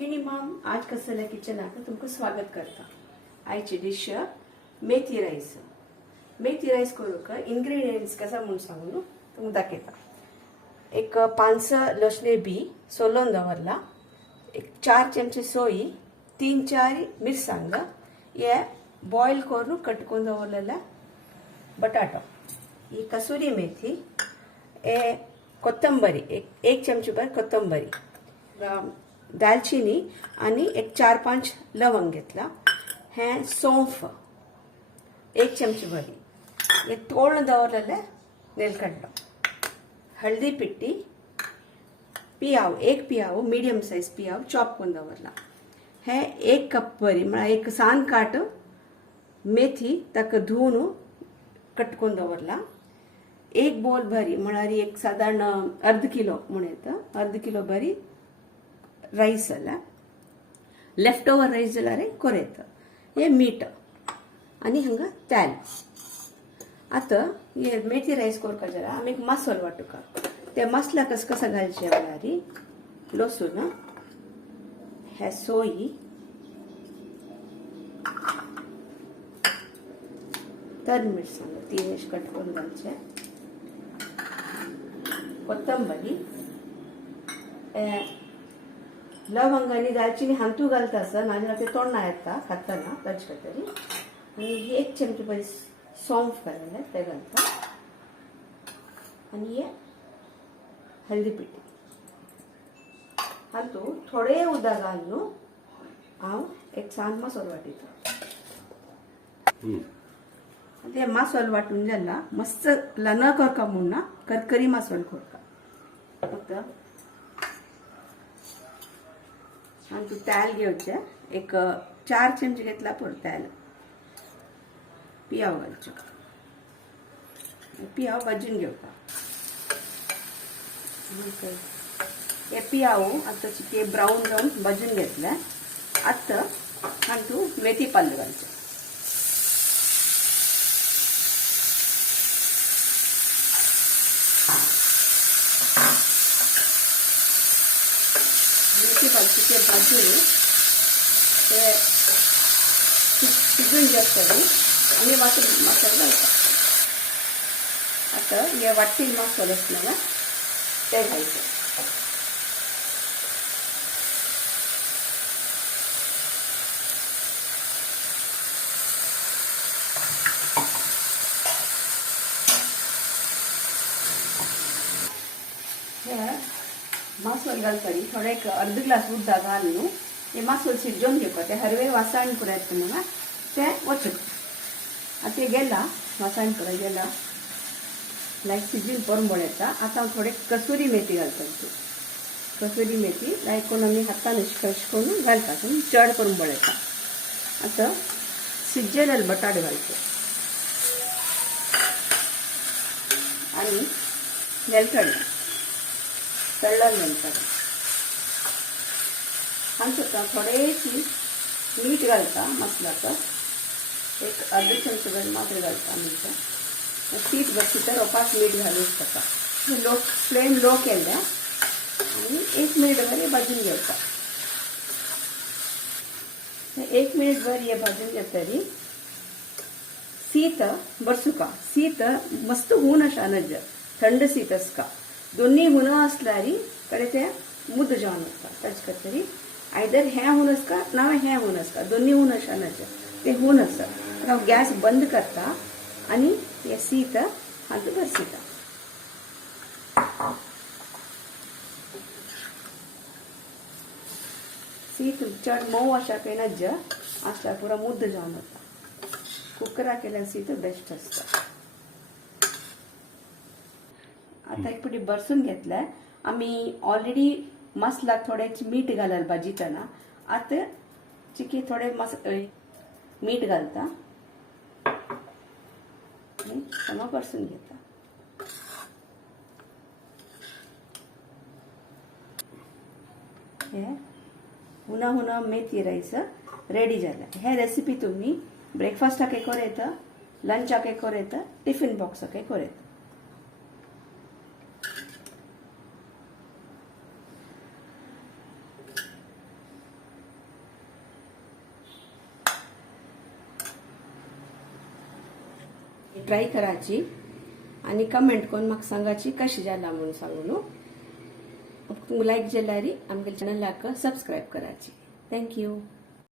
किणी ma'am आज कसल्या किचनाक तुमका स्वागत करता. आयची डिश मेथी राईस. मेथी राईस करूक इंग्रेडियंट्स कसा म्हणून सांगू तुमका दाखयता. एक 5 लसणे बी सोलून दवरला, एक 4 चमचे सोई, 3-4 मिरसांग, ये बॉईल करून कटकून दवरलेला बटाटो, ही कसुरी मेथी, ए कोथंबरी, एक चमचे भर कोथंबरी, दालचिनी आणि एक 4-5 लवंग घेतला, हे सौंफ 1 चमचे भरी, हे तोळून दवरलेले नेलकड्डो, हळदी पिट्टी, पियाव 1 पियाव मीडियम साइज पियाव चॉप करून दवरला, हे 1 कप भरी म्हळ्यार एक सान काट मेथी ताका धुवन कटकून दवरला, 1 बोल भरी म्हळ्यार एक साधारण अर्ध किलो म्हणून येता, अर्ध किलो भरी राईस जाला, लेफ्ट ओवर राईस जाल्यार कोरेत, हे मीठ आणि हांगा तेल. आता हे मेथी राईस करता जाल्यार आमी एक मसालो वांटूका. ते मसाला कसा घालचे म्हळ्यार लसूण, हे सोई, तर मिरसांग 3 कट करून घालचे, कोथंबरी, लवंग आणि दालचिनी हांतू घालता आसा नाजाल्यार ते तोंडा येता खातना ताचे खातीर, आणि 1 चमचे बरी सौंफ घालले ते घालता, आणि हे हळदी पिठी हातू थोडे उदक घालून हांव एक सान मसालो वाटयता. ते मसालो वाटून जाला मस्त न करका म्हणून ना करकरी मसालो करता. फक्त हांतू तेल घेवचे, एक 4 चमचे घेतला पुरो तेल, पियाव घालचे, पियाव भाजून घेवपा. हे पियाव आता चिके ब्राऊन जावन भाजून घेतले. आता हांतू मेथी पाल्ले घालचे, मेथी पालची ते भाजून ते शिजून घेतली आणि वाटून मसालो घालता. आता हे वाटीन मसालो आसलेला ते घालचे, मसालो घालतरी थोडे एक अर्ध ग्लास उदक घालून ते मसालो शिजोवन घेवपा. ते हरवे वासाण पुरो येता न्हू ते वचूक. आता ते गेला वासाण पुरो गेला, लायक शिजून परमळ येता. आता थोडे कसुरी मेथी घालता. कसुरी मेथी लायक करून आमी हातान क्रश करून घालता, चड परमळ येता. आता शिजलेले बटाटे घालचे आणि नेलकड्डो, तळ्ळेले नेलकड्डो हांगा थोडेशी मीठ घालता मसाल्याक, एक अर्ध चमचे भर मात्र घालता मीठ. सीट बसता तर रोपाक मीठ घालून शकता. लो फ्लेम लो केले आणि 1 मिनिट भर भाजून घेवता. 1 मिनिट भर हे भाजून घेतरी शीत बरसुका. शीत मस्त हून अशा नज थंड शीत असका, दोन्ही हुन असल्यार कडे ते मुद्द जावन वता. ताचे खातीर आयदर हे हून असका ना हे हून असका, दोन्ही हून अशा नज ते हून आसा. हांव गॅस बंद करता आणि हे शीत हातूंत भरसिता. शीत चड मऊ अशा काही नज असल्यार पुरो मुद्द जावन वता. कुकरा केल्यार शीत बेस्ट आसता. आता एक पिटी बरसून घेतलाय. आमी ऑलरेडी मसाल्याक थोडेच मीठ घालाल भाजीतना. आता चिकी थोडे मीठ घालता आणि समा परसून घेता. हे हुना हुना मेथी राईस रेडी जाला. हे रेसिपी तुम्ही ब्रेकफास्टाक कोरेत, लंचाक कोरेत, टिफिन बॉक्साक कोरेत. ट्राय करायची आणि कमेंट करून म्हाका सांगाची कशी जाला म्हणून सांगू न्हू. लायक जेल्यारी आमगे चॅनलाक सबस्क्राईब करायची. थँक्यू.